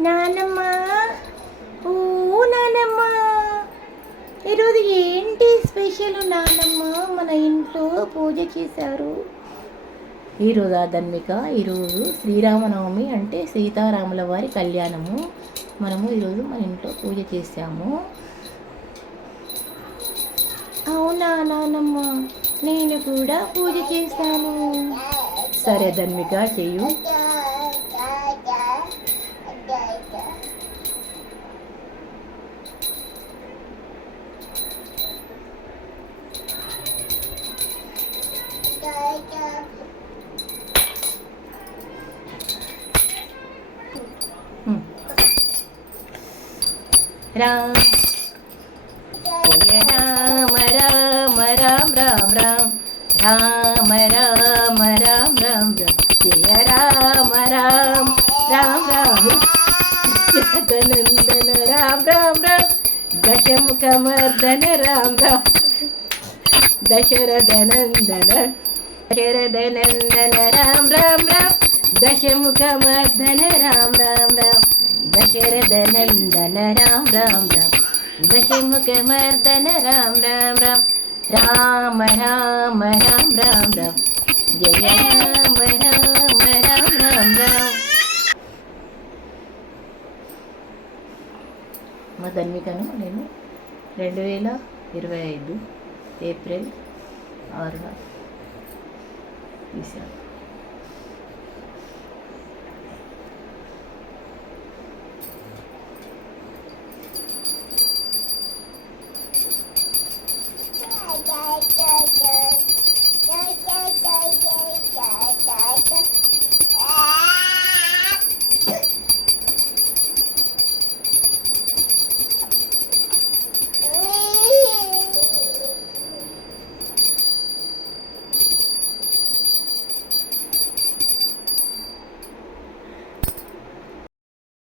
నానమ్మ. ఓ నానమ్మ. ఈరోజు ఏంటి స్పెషల్ నానమ్మ? మన ఇంట్లో పూజ చేశారు. ఈరోజు ధన్మిక ఈరోజు శ్రీరామనవమి అంటే సీతారాముల వారి కళ్యాణము. మనము ఈరోజు మన ఇంట్లో పూజ చేశాము. అవునా నానమ్మ? నేను కూడా పూజ చేశాను. సరే ధన్మిక చెయ్యు राम जय राम राम राम राम राम राम राम राम राम जय राम राम राम राम जगनंदन राम राम राम दशमुखमर्दन राम राम दशरथ नंदन ശരദനന്ദന രാം രാം രാം ദശമുഖമർദ്ദന രാം രാം രാം ദശരഥനന്ദന രാം രാം രാം ദശമുഖമർദ്ദന രാം രാം രാം രാമ രാമ രാം രാം രാം ജയ രാമ രാമ രാം രാം രാം మా ధన్వికను నేను రెండు వేల ఇరవై ఐదు ఏప్రిల్ ఆరున 就行